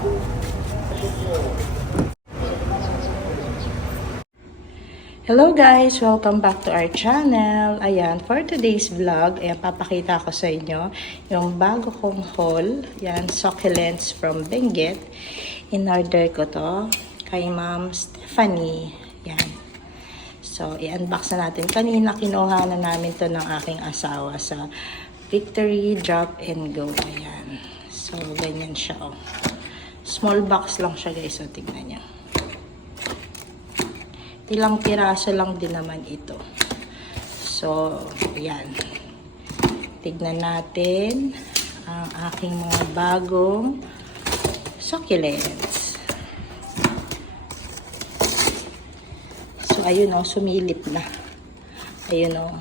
Hello guys! Welcome back to our channel. Ayan, for today's vlog, ayan, papakita ko sa inyo yung bago kong haul. Yan, succulents from Benguet. In-order ko to kay Ma'am Stephanie. Yan. So, i-unbox na natin. Kanina kinuha na namin to ng aking asawa sa Victory Drop and Go. Ayan. So, ganyan siya, oh. Small box lang siya, guys. So, tignan niyo. Ilang piraso lang din naman ito. So, ayan. Tignan natin ang aking mga bagong succulents. So, ayun o, sumilip na. Ayun o,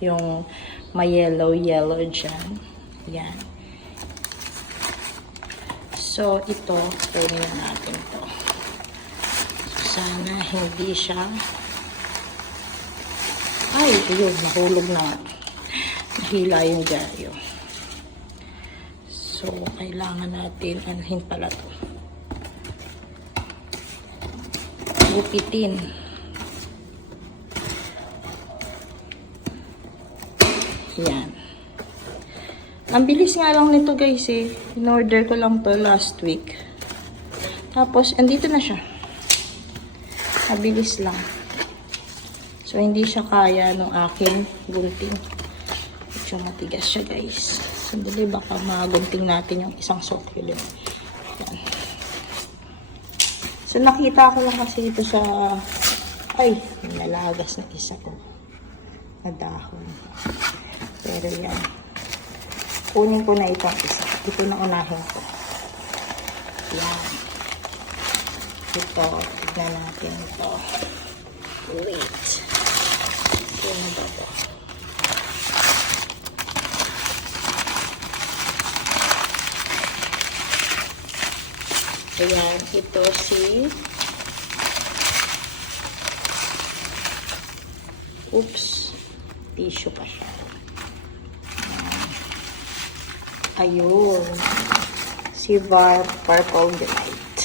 yung may yellow-yellow dyan. Ayan. So, ito, kunin na natin to. Sana hindi siya. Ay, ayun, nahulog na. Nahila yung dyaryo. So, kailangan natin, anuhin pala to. Gupitin. Yan. Ang bilis nga lang nito guys eh. In-order ko lang to last week. Tapos, andito na siya. Mabilis lang. So, hindi siya kaya ng aking gunting. Medyo matigas siya, guys. Sandali, baka magunting natin yung isang succulent. Yan. So, nakita ko lang kasi ito sa... Ay, nalagas na isa ko. Na dahon. Pero yan. Kunin ko na itong isa. Ito na unahin ko. Yan. Ito, tignan natin ito. Wait. Sino ba ito? Ayan, ito si... Oops. Tissue pa siya. Ayun. Si Var Purple Delight.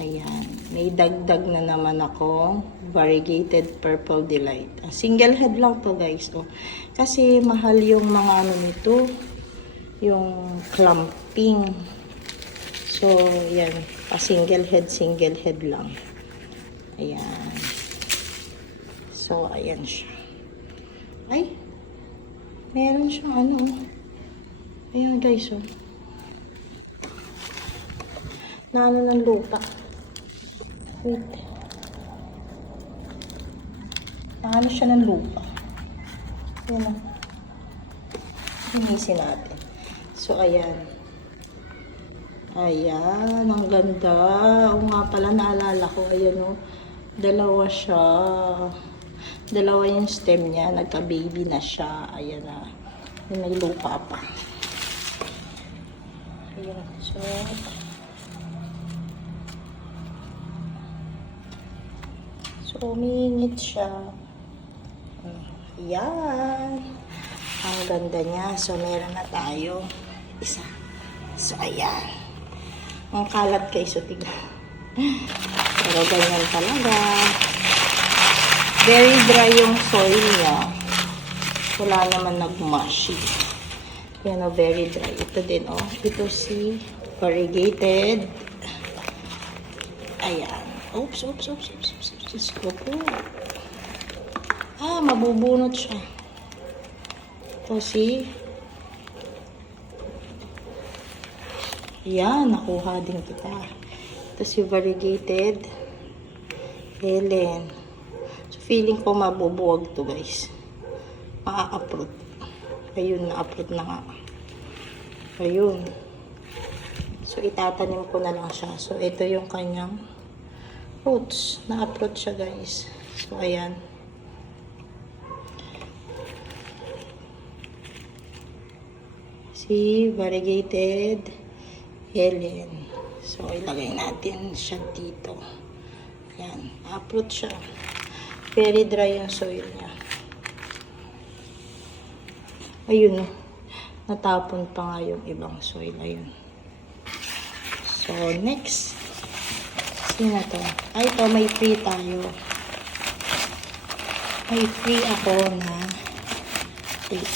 Ayan. May dagdag na naman ako. Variegated Purple Delight. Ah, Single head lang to guys. Oh. Kasi mahal yung mga ano nito. Yung clumping. So, yan. Pa single head, single head lang. Ayan. So, ayan siya. Ay! Meron siyang ano. Ayan guys, oh. Na ano ng lupa. Wait. Naano siya ng lupa. Ayan o. Hinisin natin. So, ayan. Ayan. Ang ganda. O nga pala, naalala ko. Ayan o. Dalawa siya. Dalawa yung stem niya. Nagka-baby na siya. Ayan na. May lupa pa. Ayan. So, So, umingit siya. Ayan. Ang ganda niya. So, meron na tayo. Isa. So, ayan. Ang kalat kay so tignan. Pero ganyan talaga. Very dry yung soil niya. Wala naman nagmashi. Yan o, very dry. Ito din o. Ito si variegated. Ayan. Oops, oops, oops, oops, oops, oops. Diyos ko po. Ah, mabubunot siya. Ito si... Yan, nakuha din kita. Ito si variegated Helen. So, feeling ko mabubuwag to guys. Maa-uproot. Ayun, na-uproot na nga. Ayun. So, itatanim ko na lang siya. So, ito yung kanyang roots. Na-uproot siya, guys. So, ayan. Si variegated Helen. So, ilagay natin siya dito. Ayan. Na-uproot siya. Very dry yung soil niya. Ayun. Natapon pa nga yung ibang soil. Ayun. So, next. Sino to? Ay, ito, may free tayo. May free ako na wait.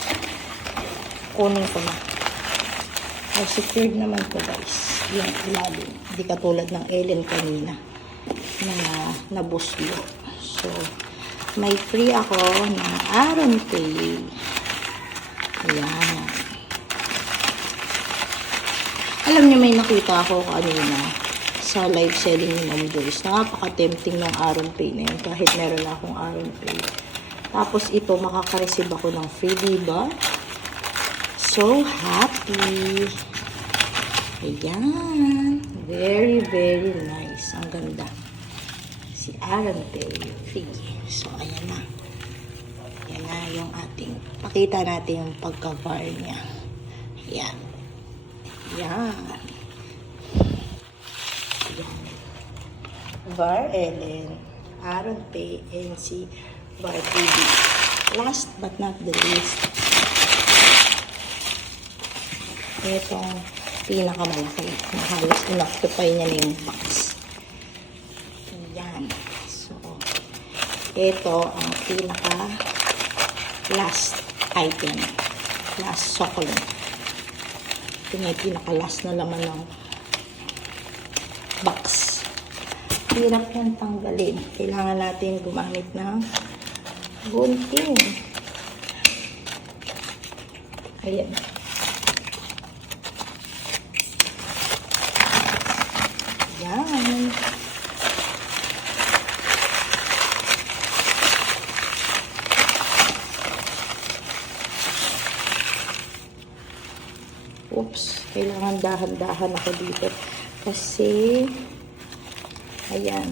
Kunin ko na. Ay, secured naman to guys. Yung ilalim. Hindi katulad ng Ellen kanina na nabuslo. So, may free ako na Aaron Pay. Ayan. Alam niyo, may nakita ako kanina sa live selling ni Ma'am Joyce. Napaka-tempting ng Aaron Pay na yun kahit meron akong Aaron Pay. Tapos ito, makaka-receive ako ng free, diba? So happy! Ayan. Very, very nice. Ang ganda. Si Aaron Pay free. So, ayan na. Ayan na yung ating, pakita natin yung pagka-var niya. Ayan. Ayan. Ayan. Var Ellen, Aaron Pay, and si TV. Last but not the least, itong pinakamalaki na halos inoccupy niya na yung box. Ayan. So, ito ang pinaka last item. Last succulent. Ito na yung pinaka last na laman ng box. Hirap yan tanggalin. Kailangan natin gumamit ng gunting. Ayan. Yan. Oops, kailangan dahan-dahan ako dito. Kasi, ayan.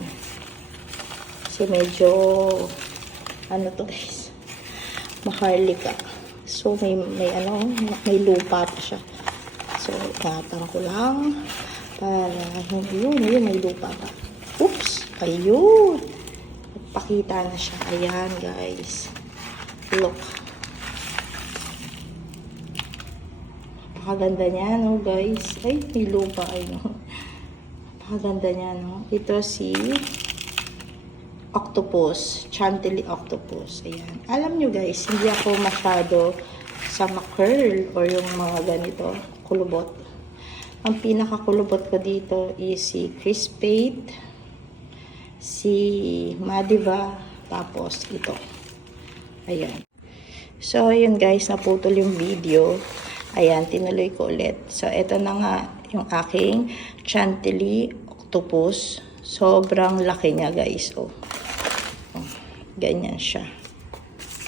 Kasi medyo, ano to guys, maharlika. So, may, may ano, may lupa pa siya. So, ingatan ko lang para yun, yun, may lupa pa. Oops! Ayun! Nagpakita na siya. Ayan, guys. Look. Napakaganda niya, no, guys? Ay, may lupa, ay, no. Napakaganda niya, no. Ito si octopus. Chantilly octopus. Ayan. Alam nyo, guys, hindi ako masyado sa ma-curl or yung mga ganito, kulubot. Ang pinakakulubot ko dito is si Chris Pate, si Madiva, tapos ito. Ayan. So, ayun guys, naputol yung video. Ayan, tinuloy ko ulit. So, ito na nga yung aking Chantilly octopus. Sobrang laki niya guys. Oh. oh. Ganyan siya.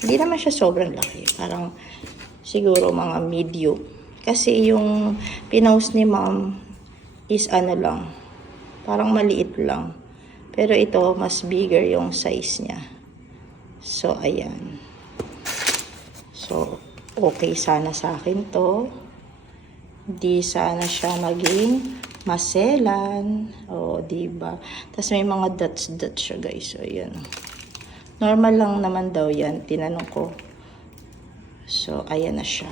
Hindi naman siya sobrang laki. Parang siguro mga medium. Kasi yung pinost ni ma'am is ano lang, parang maliit lang. Pero ito, mas bigger yung size niya. So, ayan. So, okay sana sa akin to. Hindi sana siya maging maselan. O, diba? Tapos may mga dots-dots siya, guys. So, ayan. Normal lang naman daw yan. Tinanong ko. So, ayan na siya.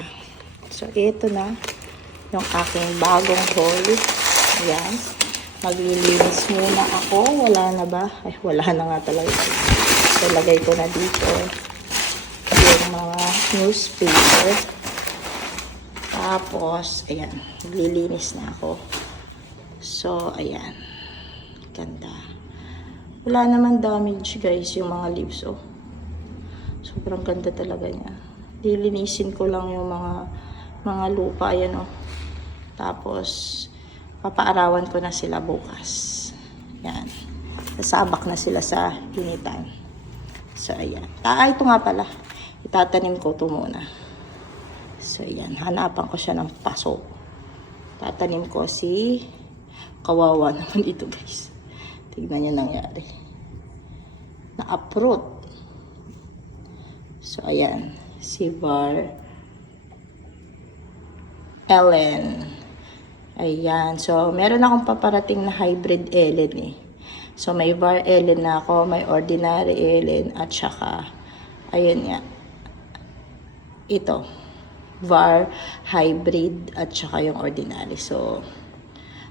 So, ito na yung aking bagong haul. Ayan. Maglilinis muna ako. Wala na ba? Ay, wala na nga talaga. So, lagay ko na dito mga newspaper. Tapos, ayan. Maglilinis na ako. So, ayan. Ganda. Wala naman damage, guys, yung mga leaves, oh. Sobrang ganda talaga niya. Lilinisin ko lang yung mga mga lupa, yan oh. Tapos, papaarawan ko na sila bukas. Yan. Sasabak na sila sa initan. So, ayan. Ah, ito nga pala. Itatanim ko ito muna. So, ayan. Hanapan ko siya ng paso. Tatanim ko si kawawa naman ito, guys. Tignan niya nangyari. Na-uproot. So, ayan. Si Var Ellen. Ayan. So, meron akong paparating na hybrid Ellen eh. So, may Var Ellen na ako, may ordinary Ellen, at saka, ayun nga, ito, Var hybrid, at saka yung ordinary. So,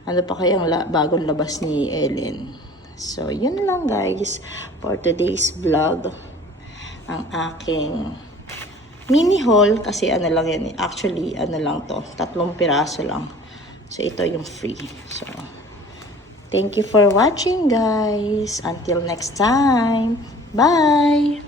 ano pa kayang la- bagong labas ni Ellen. So, yun lang guys for today's vlog. Ang aking mini haul kasi ano lang yan. Actually, ano lang to. Tatlong piraso lang. So, ito yung free. So, thank you for watching guys. Until next time. Bye!